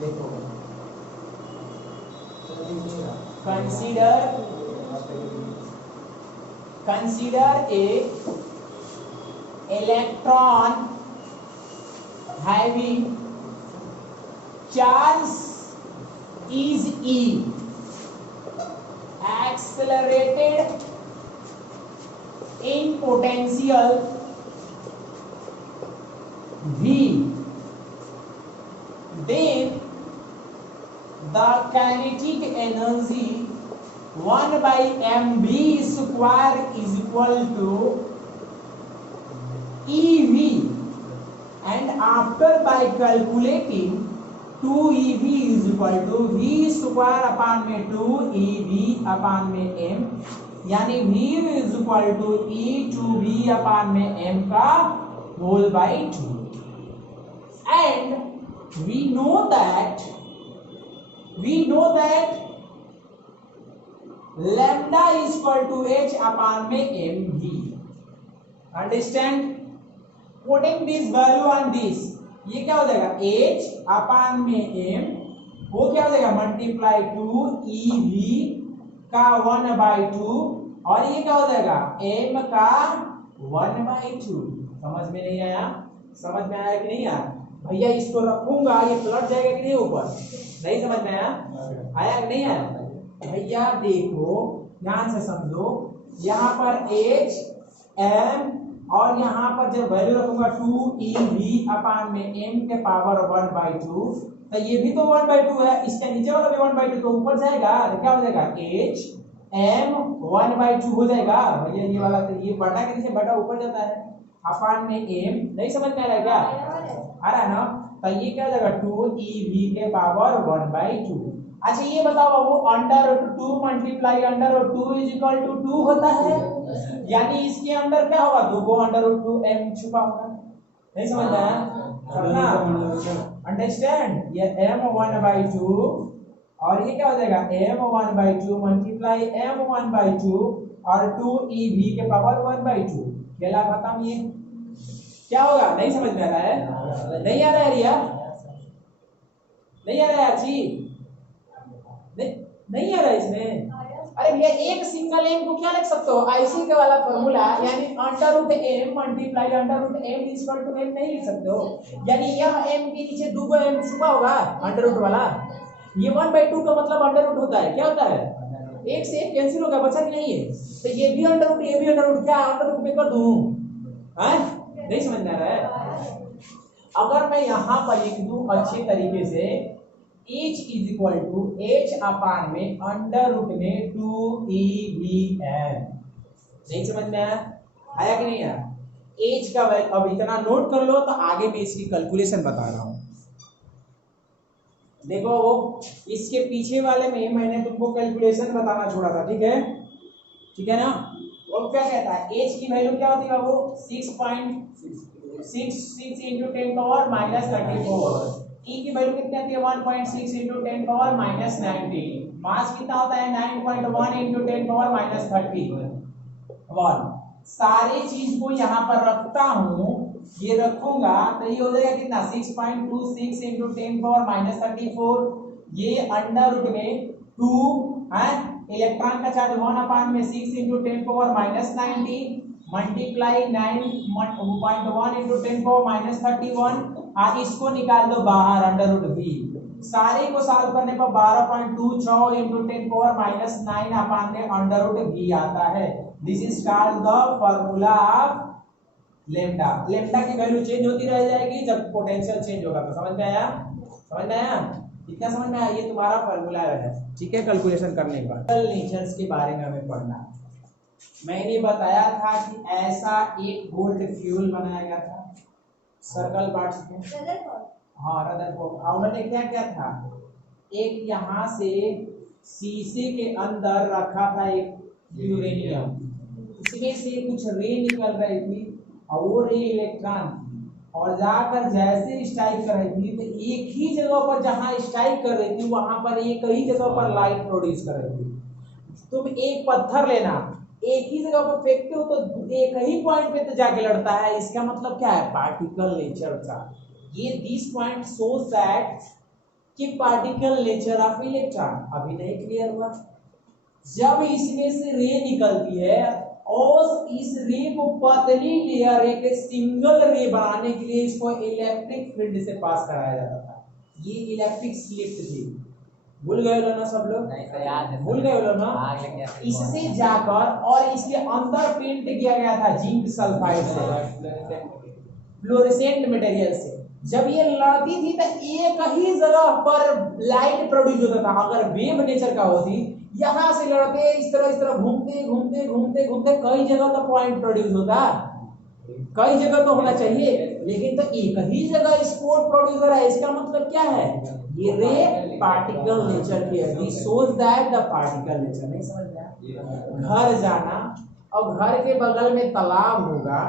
देखो consider a electron having charge is E, accelerated in potential V, then the kinetic energy 1/mv square is equal to EV, and after by calculating 2EV is equal to V square upon में 2EV upon में M, यानी V is equal to E2V upon में M का whole by 2, and we know that lambda is equal to H upon में mv. Understand? Putting this value on this, ये क्या हो जाएगा H upon में m, वो क्या हो जाएगा मल्टीप्लाई 2EV का 1/2, और ये क्या हो जाएगा m का 1/2। समझ में नहीं आया? समझ में आया कि नहीं आया? भैया इसको रखूंगा, ये पलट जाएगा कि नहीं ऊपर? नहीं समझ में आया? आया कि नहीं आया? भैया देखो ध्यान से समझो, यहाँ पर H M और यहाँ पर जब वैल्यू रखूंगा 2EV अपॉन में M के पावर 1/2, तो ये भी तो 1/2 है, इसके नीचे वाला भी 1/2, तो ऊपर जाएगा तो क्या हो जाएगा H M 1/2 हो जाएगा। भैया ये वाला तो ये बटा के नीचे बटा ऊपर जाता है, अपॉन में M। नहीं समझ में आ रहा है क्या? आ रहा है ना? तो ये क्या हो जाएगा 2EV के पावर 1/2। अच्छा ये बताओ वो √2 मल्टीप्लाई √2 इज इक्वल टू 2 होता है, यानी इसके अंदर क्या होगा 2 को √2m छुपा होगा। नहीं समझ में आया? अंडरस्टैंड? ये m 1/2 और ये क्या हो जाएगा m 1/2 मल्टीप्लाई m 1/2 और 2EV के पावर 1/2। खेला खत्म। ये क्या होगा? नहीं समझ में आ रहा है? नहीं आ रहा है रिया? नहीं आ रहा है अच्छी? नहीं आ रहा है इसमें? अरे भैया एक सिंगल m को क्या लिख सकते हो? IC के वाला फॉर्मूला, यानी √m multiply √m is equal to m नहीं लिख सकते हो, यानी यह m के नीचे 2 को m छुपा होगा √ वाला। ये 1/2 का मतलब √ होता है। क्या होता है? एक से एक कैंसिल होगा, बचा कि नहीं है? तो ये भी √ ये भी √ क्या √ में कर दूं? नहीं समझ में आ रहा है? अगर मैं यहाँ पर लिख दूं अच्छे तरीके से H is equal to H upon में √ में 2EVm। नहीं समझ में आया? आया कि नहीं आया? H का वैल्यू अब इतना नोट कर लो, तो आगे मैं इसकी कैलकुलेशन बता रहा हूं। देखो वो इसके पीछे वाले में मैंने तुमको कैलकुलेशन बताना छोड़ा था, ठीक है? ठीक है ना? वो क्या कहता है H की वैल्यू क्या होती है बाबू? 6.66 × 10⁻34। E की वैल्यू कितनी आती है? 1.6 × 10⁻90। मास कितना होता है? 9.1 × 10⁻31। सारी चीज को यहाँ पर रखता हूँ, ये रखूंगा तो ये हो जाएगा कितना? 6.26 × 10⁻34। ये √ में 2 है, इलेक्ट्रॉन का चार्ज 1/6 × 10⁻90 मल्टीप्लाई 9.1 × 10⁻31। इसको निकाल दो बाहर √v। सारे को सॉल्व करने पर 12.26 × 10⁻9 अपान में √v आता है। This is called the formula of lambda. Lambda की वैल्यू चेंज होती रह जाएगी जब पोटेंशियल चेंज होगा। तो समझ में आया? समझ में आया? कितना समझ में आया? ये तुम्हारा फॉर्मूला है, ठीक है? कैलकुलेशन करने के बाद नेचर्स के बारे में हमें पढ़ना। मैंने बताया था कि ऐसा एक गोल्ड फ्यूल बनाया गया था सर्कल पार्ट्स में। हाँ रदरफोर्ड। उन्होंने क्या क्या था? एक यहाँ से शीशे के अंदर रखा था एक यूरेनियम, इसमें से कुछ रे निकल रही थी और वो रे इलेक्ट्रॉन थी, और जाकर जैसे स्ट्राइक कर रही थी तो एक ही जगह पर जहाँ स्ट्राइक कर रही थी वहां पर एक ही जगह पर लाइट प्रोड्यूस कर रही थी। तुम एक पत्थर लेना, एक ही जगह पर फेंकते हो तो एक ही पॉइंट पे तो जाके लड़ता है। इसका मतलब क्या है? पार्टिकल नेचर का। ये दिस पॉइंट शोज दैट कि पार्टिकल नेचर ऑफ इलेक्ट्रॉन, अभी नहीं क्लियर हुआ। जब इसमें से रे निकलती है और इस रे को पतली लेयर एक सिंगल रे बनाने के लिए इसको इलेक्ट्रिक फील्ड से पास कराया जाता था। ये इलेक्ट्रिक स्लिट थी, भूल गए हो ना सब लोग? नहीं सर याद है, भूल गए हो ना? इससे जाकर और इसके अंदर पेंट किया गया था जिंक सल्फाइड से, फ्लोरेसेंट मटेरियल से। जब ये लड़ती थी तो एक ही जगह पर लाइट प्रोड्यूस होता था। अगर वेव नेचर का होती, यहां से लड़के इस तरह घूमते घूमते घूमते घूमते कई जगह का पॉइंट प्रोड्यूस होता, कई जगह तो होना चाहिए, लेकिन तो एक ही जगह स्पॉट प्रोड्यूस हो रहा है। इसका मतलब क्या है? ये रे पार्टिकल नेचर की है। This shows that the particle nature. नहीं समझ में? घर जाना, अब घर के बगल में तालाब होगा,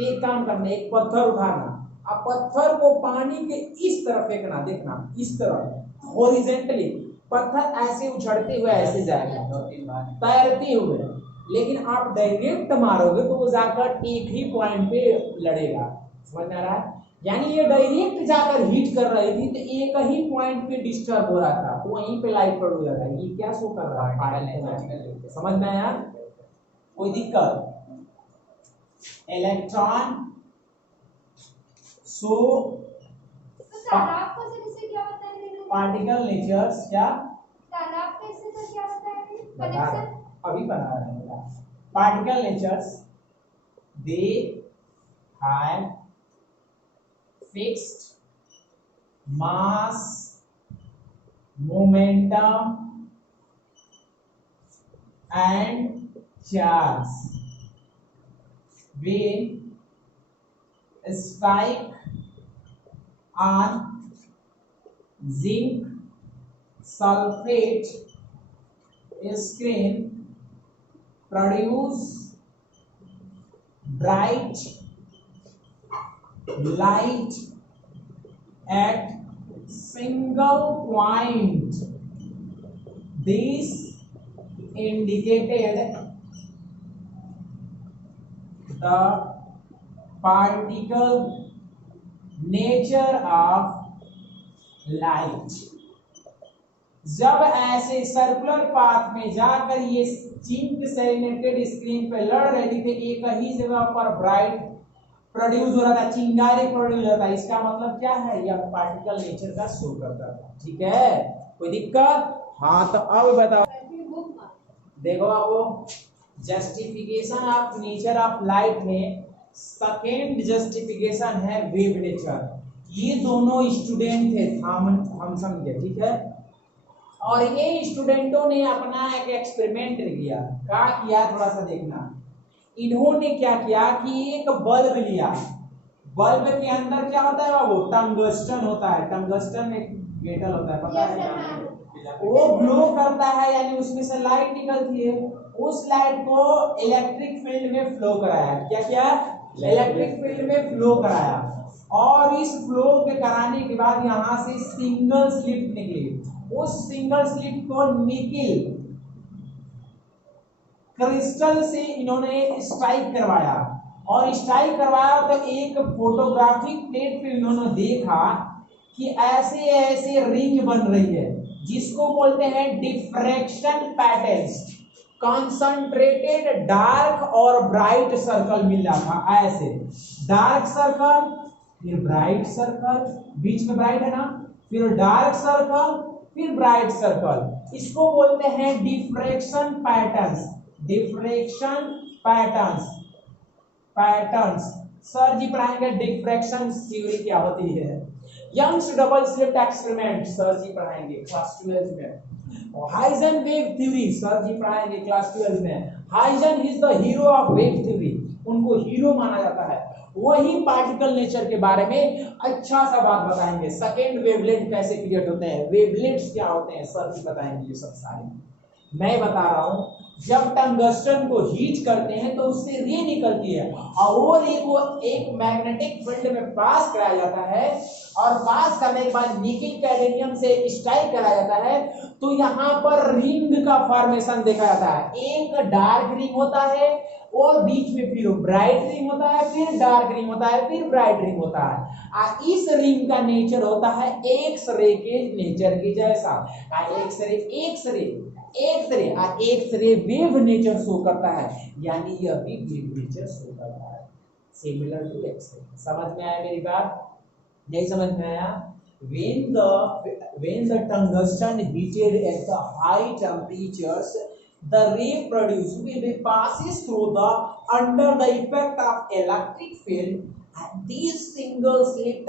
एक काम करना, एक पत्थर उठाना, अब पत्थर को पानी के इस तरफ फेंकना, देखना इस तरफ हॉरिजॉन्टली, पत्थर ऐसे उछड़ते हुए ऐसे जाएगा तैरते हुए। लेकिन आप डायरेक्ट मारोगे तो वो जाकर एक ही पॉइंट पे लड़ेगा। समझ में आ रहा है? यानी ये डायरेक्ट जाकर हिट कर रही थी तो एक ही पॉइंट पे डिस्टर्ब हो रहा था, तो वहीं पे लाइट प्रोड्यूस हो रहा है। ये क्या शो कर रहा है? समझ में आया? कोई दिक्कत? इलेक्ट्रॉन सो पार्टिकल नेचर्स क्या अभी बना रहे हैं। Particle natures they have fixed mass, momentum and charge. When strike on zinc sulfate screen, produce bright light at single point. This indicated the particle nature of light। जब ऐसे circular path में जाकर ये जिंक से related screen पे लड़ रही थी, एक ही जगह पर ब्राइट प्रोड्यूस हो रहा था, चिंगारी प्रोड्यूस हो रहा था। इसका मतलब क्या है? यह पार्टिकल नेचर का शो करता था। ठीक है, कोई दिक्कत? हाँ, तो अब बताओ, देखो अब justification of nature of light में सेकेंड जस्टिफिकेशन है वेव नेचर। ये दोनों स्टूडेंट थे, हम समझे, ठीक है? और ये स्टूडेंटों ने अपना एक एक्सपेरिमेंट किया। क्या किया थोड़ा सा देखना। इन्होंने क्या किया कि एक बल्ब लिया, बल्ब के अंदर क्या होता है? वो टंगस्टन होता है। टंगस्टन एक मेटल होता है, पता है? वो ग्लो करता है, यानी उसमें से लाइट निकलती है। उस लाइट को इलेक्ट्रिक फील्ड में फ्लो कराया। क्या किया? इलेक्ट्रिक फील्ड में फ्लो कराया। और इस फ्लो के कराने के बाद यहां से सिंगल स्लिट निकली। उस सिंगल स्लिट को निकिल क्रिस्टल से इन्होंने स्ट्राइक करवाया, और स्ट्राइक करवाया तो एक फोटोग्राफिक प्लेट पे इन्होंने देखा कि ऐसे ऐसे रिंग बन रही है, जिसको बोलते हैं डिफ्रैक्शन पैटर्न्स। कंसंट्रेटेड डार्क और ब्राइट सर्कल मिल रहा था। ऐसे डार्क सर्कल, फिर ब्राइट सर्कल, बीच में ब्राइट है ना, फिर डार्क सर्कल, फिर ब्राइट सर्कल। इसको बोलते हैं diffraction patterns. Diffraction patterns sir ji पढ़ाएंगे डिफ्रैक्शन थ्योरी क्या होती है। Young's double slit experiment sir ji पढ़ाएंगे क्लास 12 में। हाइजेनबर्ग थ्योरी सर जी पढ़ाएंगे क्लास 12 में। Huygens is the hero of wave theory, उनको हीरो माना जाता है। वही पार्टिकल नेचर के बारे में अच्छा सा बात बताएंगे। सेकेंड वेवलेंथ कैसे क्रिएट होते हैं, वेवलेंथ्स क्या होते हैं, सर जी बताएंगे ये सब सारे। मैं बता रहा हूं, जब टंगस्टन को हीट करते हैं तो उससे रे निकलती है, और वो रे को एक मैग्नेटिक फील्ड में पास कराया जाता है, और पास करने के बाद निकिल कैडमियम से स्ट्राइक कराया जाता है, तो यहाँ पर रिंग का फॉर्मेशन देखा जाता है। एक डार्क रिंग होता है और बीच में फिर ब्राइट रिंग होता है, फिर डार्क रिंग होता है, फिर ब्राइट रिंग होता है। इस रिंग का नेचर होता है एक्स रे के नेचर के जैसा। X ray wave nature show करता है, यानी यह भी वेव नेचर शो करता है, सिमिलर टू एक्स रे। समझ में आया मेरी बात? नहीं समझ में आया? when the tungsten heated at the high temperatures, the ray produced wave passes through the under the effect of electric field, and these single slit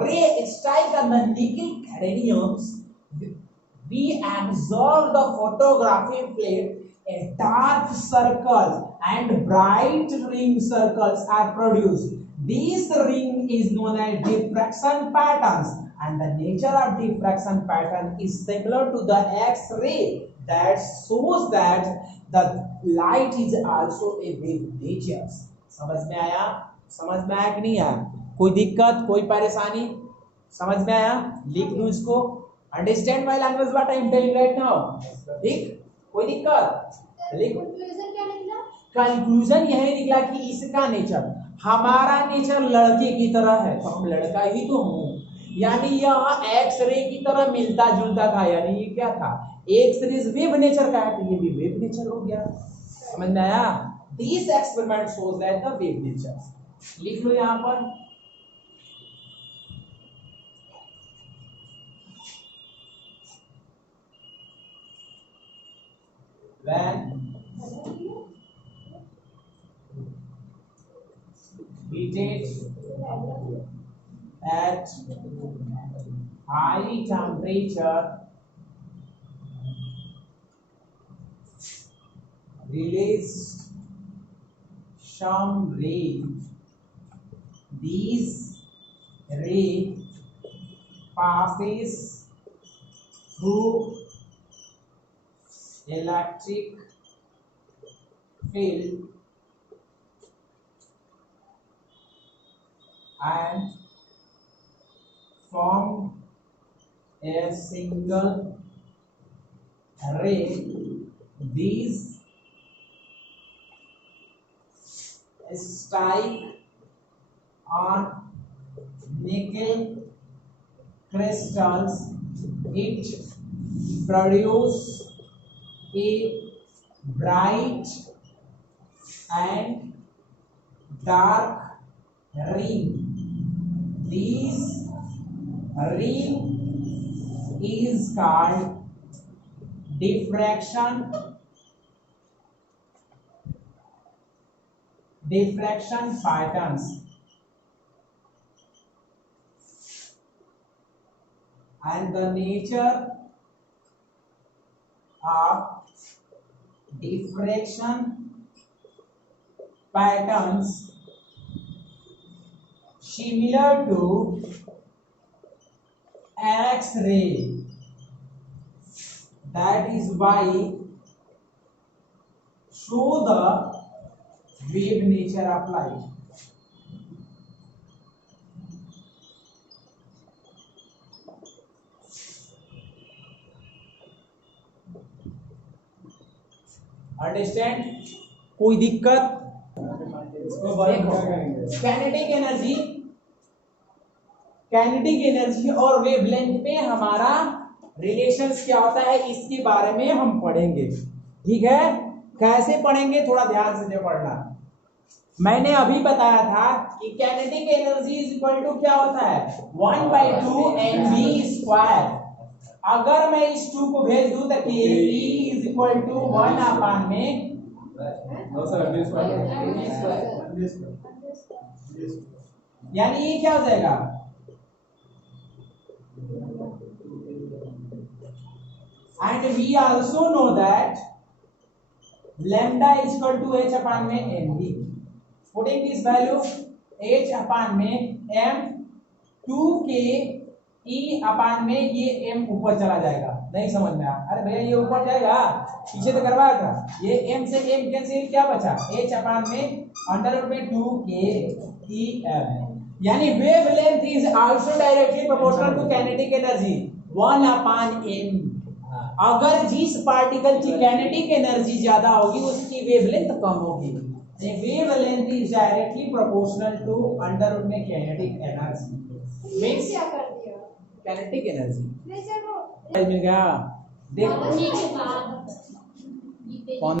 ray strike on the nickel cadmiums. We absorb the photographic plate, a dark circles and bright ring circles are produced. This ring is known as diffraction patterns, and the nature of diffraction pattern is similar to the X-ray, that shows that the light is also a wave nature. समझ में आया? समझ में आया कि नहीं आया? कोई दिक्कत, कोई परेशानी? समझ में आया? लिख दूं इसको? Understand my language what I am telling right now? ठीक? कोई दिक्कत? लिख। कंक्लूजन यही निकला कि इसका नेचर, हमारा नेचर लड़के की तरह है, तो हम लड़का ही तो हूँ, यानी यह एक्स रे की तरह मिलता जुलता था, यानी ये क्या था? एक्स रे वेव नेचर का है, तो ये भी वेव नेचर हो गया। समझ में आया? This experiment shows that the wave nature. लिख लो यहाँ पर, when heated at high temperature, released some ray. These ray passes through electric field and form a single ray. These strike on nickel crystals. It produces a bright and dark ring. This ring is called diffraction patterns, and the nature of diffraction patterns similar to X-ray. That is why show the wave nature of light. Understand? कोई दिक्कत? Kinetic energy और wavelength पे हमारा relations क्या होता है, इसके बारे में हम पढ़ेंगे। ठीक है? कैसे पढ़ेंगे, थोड़ा ध्यान से पढ़ना। मैंने अभी बताया था कि kinetic energy is equal to क्या होता है, 1/2 mv²। अगर मैं इस 2 को भेज दूं तो E इज इक्वल टू 1 में यानी ये क्या हो जाएगा, and we also know that lambda is equal to h upon में mv. Putting this value h upon में m 2k e upon में ये m ऊपर चला जाएगा। नहीं समझ में आया? अरे भैया ये ऊपर जाएगा, पीछे तो करवाया था। ये m से m कैंसिल, क्या बचा h upon में अंडर में 2k e m, यानी wavelength is also directly proportional to kinetic energy 1/m। अगर जिस पार्टिकल की काइनेटिक एनर्जी ज्यादा होगी उसकी वेवलेंथ कम होगी। Wavelength is directly proportional to under root में काइनेटिक एनर्जी। मींस क्या कर दिया काइनेटिक एनर्जी वैसे वो मिल गया। देखो